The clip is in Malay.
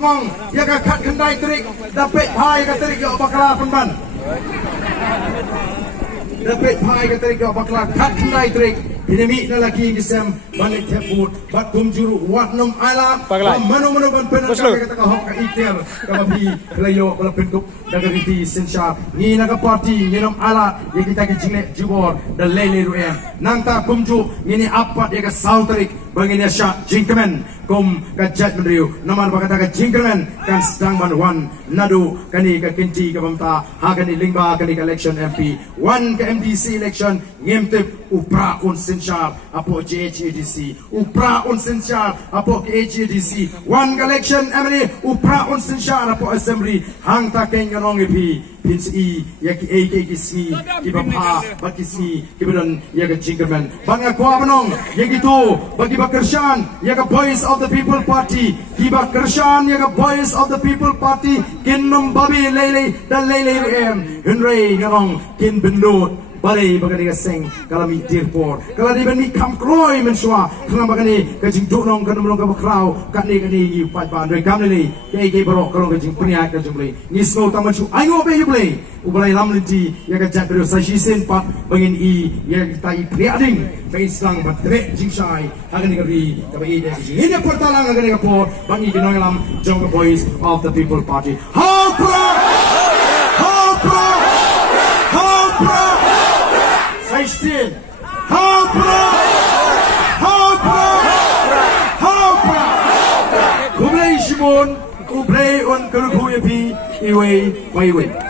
Kemong, ya ka kat kendai terik, dapat pai ka terik yo bakala penban. Dapat pai ka terik yo bakala kat kendai terik. Dinamik na lagi kisam balik teput batum juru wat nom ala mano ban penak kata ka hok ka itel ka babi layo pala bentuk dagariti sensha ni naga party ni nom ala ye kita ke jingle jibor da lele ruem nangta kumju ni apat ye ka sautrik bangin sha jingkemen kum ka jat mendriu namal bakata ka jingkemen kan sedang ban wan nadu kani ka kinti ka bamta ha kani lingba kani ka election MP wan ka MDC election ngemtep upra un sensha apo JHADC upra un sensha apo HADC one election emily upra un sensha apo assembly hang ta keng nong pi pins e yak AKKC kibapa bakisi kibedan yak jingkerman banga kwa banong yak itu bagi bakershan yak voice of the people party kibakershan yak voice of the people party kin nom babi lele dan lele em henry nong kin benut balai bagani ka seng kalami dirpor kaladi ban mi kam kroi mensua kena bagani ka jing donong ka nomong ka bakrau ka ni yu pat ban doi kam ni ke borok kalong ka jing punya ka jumble ni snow taman chu aingo be yuble ubalai lam linti ya ka jat bero sashi sen pat bangin i ya tai priading be islang batre jing shai hagani ka ri ka be de jing ini portalang hagani ka por bangi ginong lam jong voice of the people party how pro Still, Hopra, Kublai Shimon, Kublai on Kurukuyapi, Iway, Wayway.